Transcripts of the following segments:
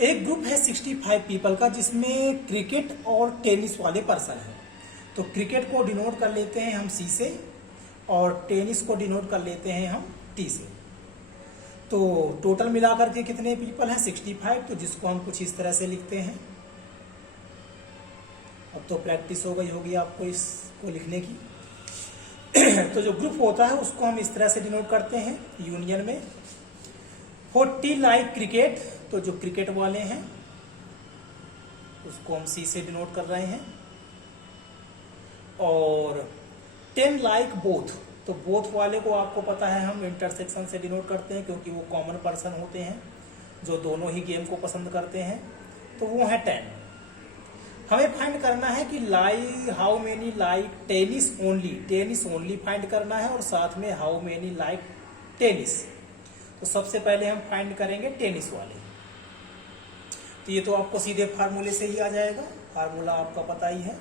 एक ग्रुप है 65 पीपल का जिसमें क्रिकेट और टेनिस वाले पर्सन हैं। तो क्रिकेट को डिनोट कर लेते हैं हम सी से और टेनिस को डिनोट कर लेते हैं हम टी से। तो टोटल मिलाकर के कितने पीपल हैं 65, तो जिसको हम कुछ इस तरह से लिखते हैं। अब तो प्रैक्टिस हो गई होगी आपको इसको लिखने की। तो जो ग्रुप होता है उसको हम इस तरह से डिनोट करते हैं यूनियन में। 40 लाइक क्रिकेट, तो जो क्रिकेट वाले हैं उसको हम सी से डिनोट कर रहे हैं। और 10 लाइक बोथ, तो बोथ वाले को आपको पता है हम इंटरसेक्शन से डिनोट करते हैं क्योंकि वो कॉमन पर्सन होते हैं जो दोनों ही गेम को पसंद करते हैं। तो वो है 10। हमें फाइंड करना है कि how many like tennis only find करना है और साथ में हाउ मेनी लाइक टेनिस। तो सबसे पहले हम फाइंड करेंगे टेनिस वाले। तो ये तो आपको सीधे फार्मूले से ही आ जाएगा, फार्मूला आपका पता ही है,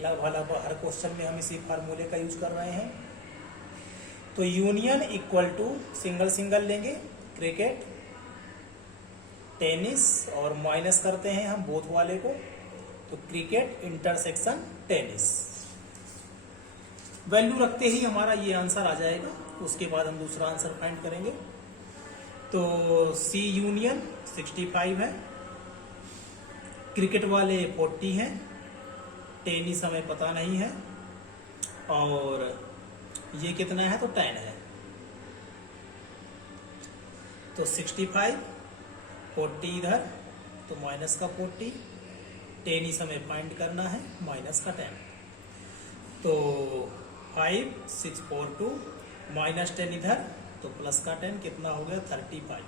लगभग हर क्वेश्चन में हम इसी फार्मूले का यूज कर रहे हैं। तो union equal to single single लेंगे क्रिकेट टेनिस और माइनस करते हैं हम बोथ वाले को, तो क्रिकेट इंटरसेक्शन टेनिस। वैल्यू रखते ही हमारा ये आंसर आ जाएगा। उसके बाद हम दूसरा आंसर फाइंड करेंगे। तो सी यूनियन 65 है, क्रिकेट वाले 40 हैं, टेनिस हमें पता नहीं है, और ये कितना है तो 10 है। तो 65 40 इधर, तो माइनस का 40, टेनिस हमें फाइंड करना है माइनस का 10। तो 5 6 4 2 माइनस 10 इधर, तो प्लस का 10, कितना हो गया 35।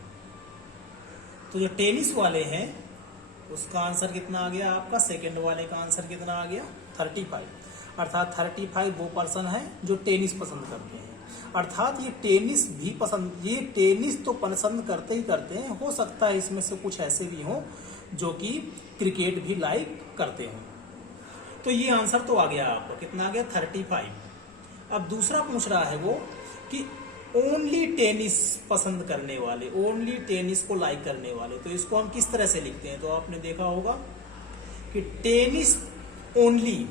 तो जो टेनिस वाले हैं उसका आंसर कितना आ गया आपका, सेकंड वाले का आंसर कितना आ गया 35। अर्थात 35 वो पर्सन है जो टेनिस पसंद करते हैं। अर्थात ये टेनिस तो पसंद करते ही करते हैं, हो सकता है इसमें से कुछ ऐसे भी हों जो कि क्रिकेट भी लाइक करते हों। तो ये आंसर तो आ गया आपको, कितना आ गया 35। अब दूसरा पूछ रहा है वो कि ओनली टेनिस पसंद करने वाले, ओनली टेनिस को लाइक करने वाले, तो इसको हम किस तरह से लिखते हैं। तो आपने देखा होगा कि टेनिस ओनली,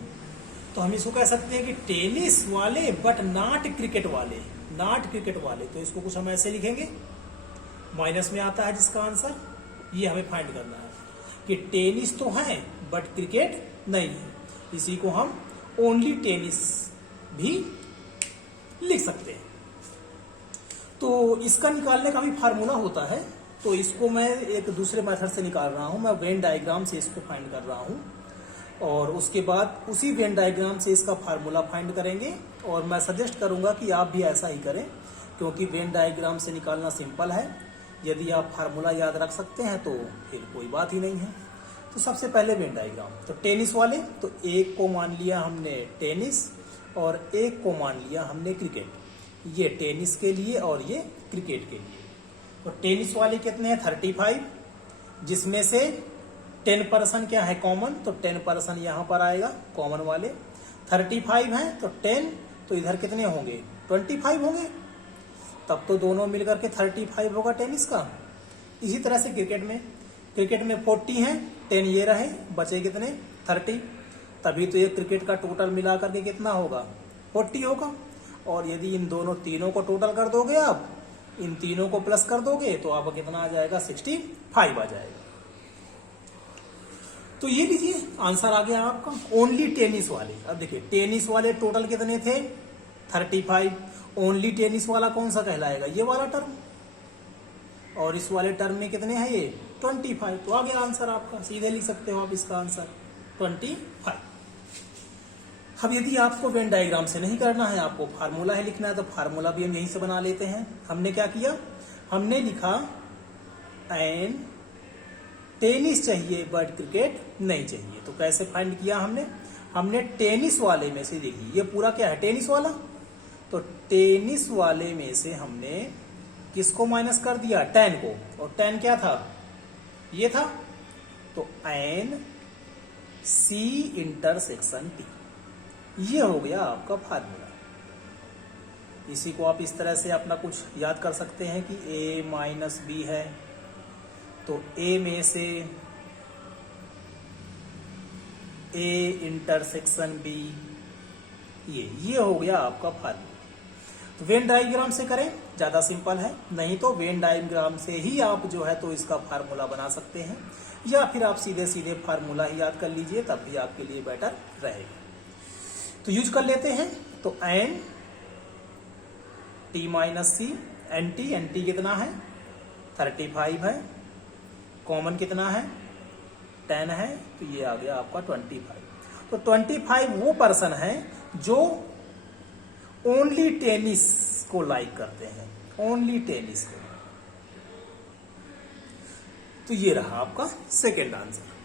तो हम इसको कह सकते हैं कि टेनिस वाले बट नॉट क्रिकेट वाले, तो इसको कुछ हम ऐसे लिखेंगे, माइनस में आता है जिसका आंसर। ये हमें फाइंड करना है कि टेनिस तो है बट क्रिकेट नहीं है, इसी को हम ओनली टेनिस भी लिख सकते हैं। तो इसका निकालने का भी फार्मूला होता है, तो इसको मैं एक दूसरे मेथड से निकाल रहा हूं। मैं वेन डायग्राम से इसको फाइंड कर रहा हूं और उसके बाद उसी वेन डायग्राम से इसका फार्मूला फाइंड करेंगे। और मैं सजेस्ट करूंगा कि आप भी ऐसा ही करें क्योंकि वेन डायग्राम से निकालना सिंपल है। यदि आप फार्मूला याद रख सकते हैं तो फिर कोई बात ही नहीं है। तो सबसे पहले वेन डायग्राम, तो टेनिस वाले, तो एक को मान लिया हमने टेनिस और एक को मान लिया हमने क्रिकेट। ये टेनिस के लिए और ये क्रिकेट के लिए। तो टेनिस वाले कितने हैं 35, जिसमें से 10% क्या है कॉमन, तो 10% यहां पर आएगा कॉमन वाले। 35 हैं तो 10, तो इधर कितने होंगे 25 होंगे, तब तो दोनों मिलकर के 35 होगा टेनिस का। इसी तरह से क्रिकेट में 40 हैं, 10 ये रहे, बचे कितने 30, तभी तो ये क्रिकेट का टोटल मिलाकर के कितना होगा 40 होगा। और यदि इन तीनों को टोटल कर दोगे आप, इन तीनों को प्लस कर दोगे तो आपका कितना आ जाएगा 65 आ जाएगा। तो ये लीजिए आंसर आ गया आपका ओनली टेनिस वाले। अब देखिए टेनिस वाले टोटल कितने थे 35, ओनली टेनिस वाला कौन सा कहलाएगा, ये वाला टर्म, और इस वाले टर्म में कितने हैं ये 25। तो आ गया आंसर आपका, सीधे लिख सकते हो आप इसका आंसर 25। अब यदि आपको वेन डायग्राम से नहीं करना है, आपको फार्मूला है लिखना है, तो फार्मूला भी हम यहीं से बना लेते हैं। हमने क्या किया, हमने लिखा एन टेनिस चाहिए बट क्रिकेट नहीं चाहिए। तो कैसे फाइंड किया हमने टेनिस वाले में से, देखिए ये पूरा क्या है टेनिस वाला, तो टेनिस वाले में से हमने किसको माइनस कर दिया 10 को, और 10 क्या था ये था, तो एन सी इंटरसेक्शन टी, ये हो गया आपका फार्मूला। इसी को आप इस तरह से अपना कुछ याद कर सकते हैं कि a माइनस बी है, तो ए में से ए इंटरसेक्शन बी, ये हो गया आपका फार्मूला। तो वेन डायग्राम से करें ज्यादा सिंपल है, नहीं तो वेन डायग्राम से ही आप जो है तो इसका फार्मूला बना सकते हैं, या फिर आप सीधे सीधे फार्मूला ही याद कर लीजिए, तब भी आपके लिए बेटर रहेगा। तो यूज कर लेते हैं। तो एन टी माइनस सी, एन टी कितना है 35 है, कॉमन कितना है 10 है, तो ये आ गया आपका 25। तो 25 वो पर्सन है जो ओनली टेनिस को लाइक करते हैं, ओनली टेनिस को। तो ये रहा आपका सेकेंड आंसर।